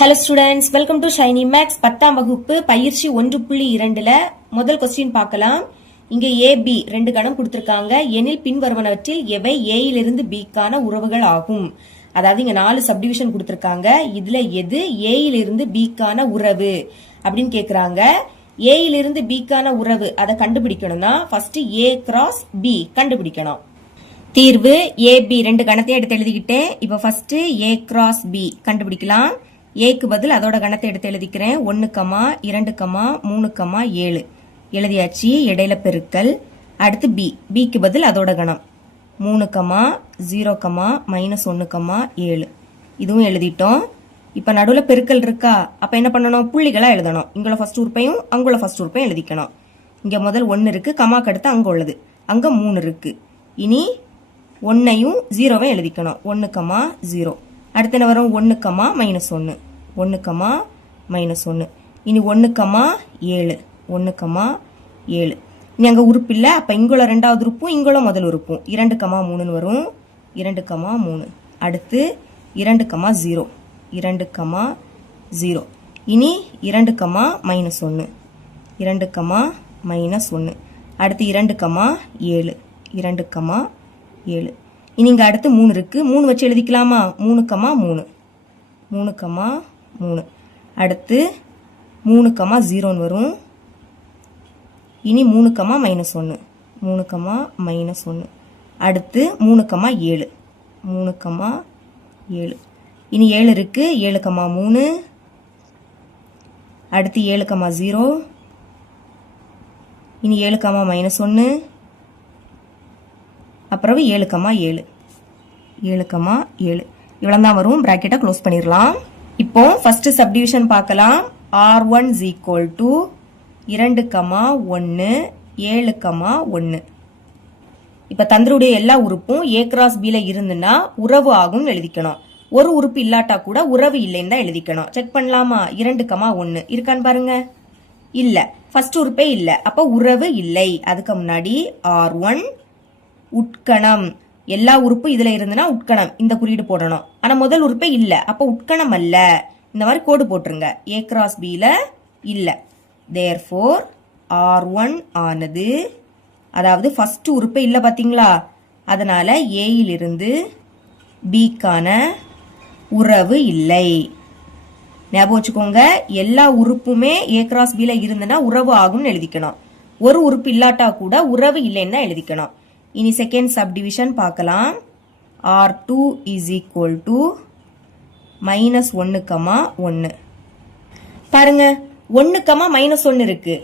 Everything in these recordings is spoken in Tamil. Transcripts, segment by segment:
Hello students, welcome to Shiny Max 10ஆம் வகுப்பு பயிற்சி 1.2ல முதல் கொஸ்டின் பார்க்கலாம். இங்க ஏ பி ரெண்டு கணம் கொடுத்திருக்காங்க. எனில் பின்வருவனவற்றில் எவை ஏயிலிருந்து பிக்கான உறவுகள் ஆகும். அதாவது இங்க 4 சப்டிவிஷன் கொடுத்திருக்காங்க. இதுல எது ஏயிலிருந்து பிக்கான உறவு அப்படின்னு கேக்குறாங்க. ஏயிலிருந்து பிக்கான உறவு அதை கண்டுபிடிக்கணும்னா ஃபர்ஸ்ட் ஏ கிராஸ் பி கண்டுபிடிக்கணும். தீர்வு ஏ பி ரெண்டு கணத்தையும் எடுத்து எழுதிக்கிட்டேன். இப்ப ஃபர்ஸ்ட் ஏ கிராஸ் பி கண்டுபிடிக்கலாம். ஏக்கு பதில் அதோட கணத்தை எடுத்து எழுதிக்கிறேன். 1, 2, 3, 7 எழுதியாச்சு. இடையில பெருக்கல். அடுத்து பி, பிக்கு பதில் அதோட கணம் 3, 0, -1, 7 இதுவும் எழுதிட்டோம். இப்ப நடுவுல பெருக்கல் இருக்கா, அப்ப என்ன பண்ணணும், புள்ளிகளா எழுதணும். இங்குள்ள ஃபர்ஸ்ட் உறுப்பையும் அங்குள்ள ஃபர்ஸ்ட் உறுப்பையும் எழுதிக்கணும். இங்க முதல் 1 இருக்கு, கமாக்கு அடுத்து அங்க உள்ளது, அங்க 3 இருக்கு. இனி 1ஐயும் 0வையும் எழுதிக்கணும். 1, 0 அடுத்து என்ன வரும், 1, -1 1, -1 இனி 1, 7 1, 7 இனி அங்க உறுப்பு இல்ல, அப்ப இங்குள்ள ரெண்டாவது உறுப்பும் இங்குள்ள முதல் உறுப்பும் 2, 3 வரும். 2, 3 அடுத்து 2, 0 2, 0 இனி 2, -1 2, -1 அடுத்து 2, 7 2, 7 இனி இங்க அடுத்து 3 இருக்கு. 3 வச்சு எழுதிக்கலாமா, 3, 3 3, 3 அடுத்து 3, 0 வரும். இனி 3, -1 3, -1 அடுத்து 3, 7 3, 7 இனி 7 இருக்கு. 7, 3 அடுத்து 7, 0 இனி 7, -1 அப்புறம் 7, 7 7 இவ்வளவு தான் வரும். பிராக்கெட்டை க்ளோஸ் பண்ணிடலாம். இப்போ ஃபர்ஸ்ட் சப்டிவிஷன் பார்க்கலாம். R1 = 2, 1 7, 1 இப்ப தந்தருடைய எல்லா உறுப்பும் ஏ கிராஸ் பில இருந்துன்னா உறவு ஆகும் எழுதிக்கணும். ஒரு உறுப்பு இல்லாட்டா கூட உறவு இல்லைன்னு தான் எழுதிக்கணும். செக் பண்ணலாமா, 2, 1 இருக்கான்னு பாருங்க. இல்ல, ஃபர்ஸ்ட் உறுப்பே இல்ல, அப்ப உறவு இல்லை. அதுக்கு முன்னாடி R1 உட்கணம், எல்லா உறுப்பு இதுல இருந்துன்னா உட்கணம் இந்த குறியீடு போடணும். ஆனா முதல் உறுப்பே இல்ல, அப்ப உட்கணம் அல்ல. இந்த மாதிரி கோடு போட்டுருங்க. ஏ கிராஸ் பில இல்ல. தேர்ஃபோர் R1 ஆனது, அதாவது ஃபர்ஸ்ட் உறுப்பே இல்ல பாத்தீங்களா, அதனால ஏயிலிருந்து பிக்கான உறவு இல்லை. ஞாபகம் வச்சுக்கோங்க, எல்லா உறுப்புமே ஏ கிராஸ் பில இருந்துன்னா உறவு ஆகும்னு எழுதிக்கணும். ஒரு உறுப்பு இல்லாட்டா கூட உறவு இல்லைன்னு தான் எழுதிக்கணும். இனி செகண்ட் சப்டிவிஷன் பார்க்கலாம். R2 = -1, 1 பாருங்க, 1, -1 இருக்கு.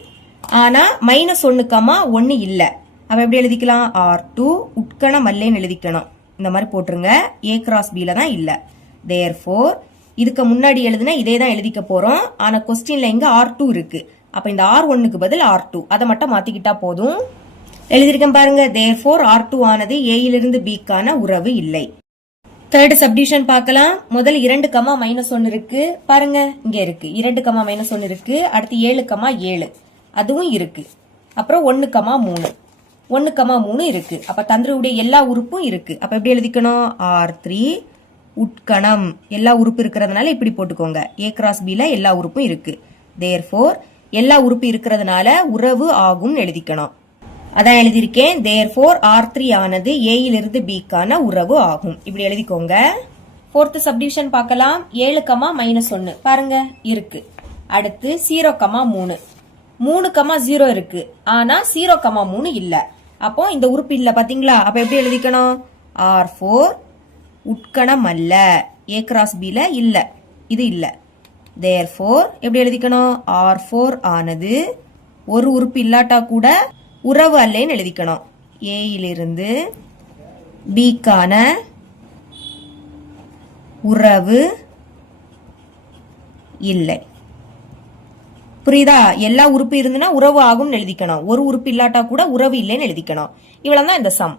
ஆனா -1, 1 இல்ல. அப்ப எப்படி எழுதிக்கலாம், R2 உட்கணம் அல்லன்னு எழுதிக்கணும். இந்த மாதிரி போட்டுருங்க. ஏ கிராஸ் பில தான் இல்ல. தேர்ஃபோர் இதுக்கு முன்னாடி எழுதுனா இதே தான் எழுதிக்க போறோம். ஆனா கொஸ்டின்ல இங்க R2 இருக்கு. அப்ப இந்த R1க்கு பதில் R2 அதை மட்டும் மாத்திக்கிட்டா போதும். எழுதிருக்கேன் பாருங்க. தேர்ஃபோர் R2 ஆனது ஏயிலிருந்து பிக்கான உறவு இல்லை. தேர்ட் சப்டிவிஷன் பார்க்கலாம். முதல் 2, -1 இருக்கு பாருங்க, இங்க இருக்கு. 2, -1 இருக்கு. அடுத்து 7, 7 அதுவும் இருக்கு. அப்புறம் 1, 3 1, 3 இருக்கு. அப்ப தந்திரவுடைய எல்லா உறுப்பும் இருக்கு. அப்ப எப்படி எழுதிக்கணும், R3 உட்கணம், எல்லா உறுப்பு இருக்கிறதுனால இப்படி போட்டுக்கோங்க. ஏ கிராஸ் பில எல்லா உறுப்பும் இருக்கு. தேர்ஃபோர் எல்லா உறுப்பு இருக்கிறதுனால உறவு ஆகும் எழுதிக்கணும். அதான் எழுதியிருக்கேன். தேர்ஃபோர் R3 ஆனது ஏயிலிருந்து பிக்கான உறவு ஆகும். இப்படி எழுதிக்கோங்க. ஃபோர்த் சப்டிவிஷன் பார்க்கலாம். 7, -1 பாருங்க இருக்கு. அடுத்து 0, 3 3, 0 இருக்கு. ஆனா 0, 3 இல்ல. அப்போ இந்த உறுப்பு இல்ல பாத்தீங்களா. அப்ப எப்படி எழுதிக்கணும், R4 உட்கணம் அல்ல, ஏ கிராஸ் பில இல்ல, இது இல்ல. தேர்ஃபோர் எப்படி எழுதிக்கணும், R4 ஆனது ஒரு உறுப்பு இல்லாட்டா கூட உறவு அல்லன்னு எழுதிக்கணும். ஏயிலிருந்து பிக்கான உறவு இல்லை. புரியுதா, எல்லா உறுப்பு இருந்துன்னா உறவு ஆகும் எழுதிக்கணும். ஒரு உறுப்பு இல்லாட்டா கூட உறவு இல்லைன்னு எழுதிக்கணும். இவ்வளவுதான் இந்த சம்.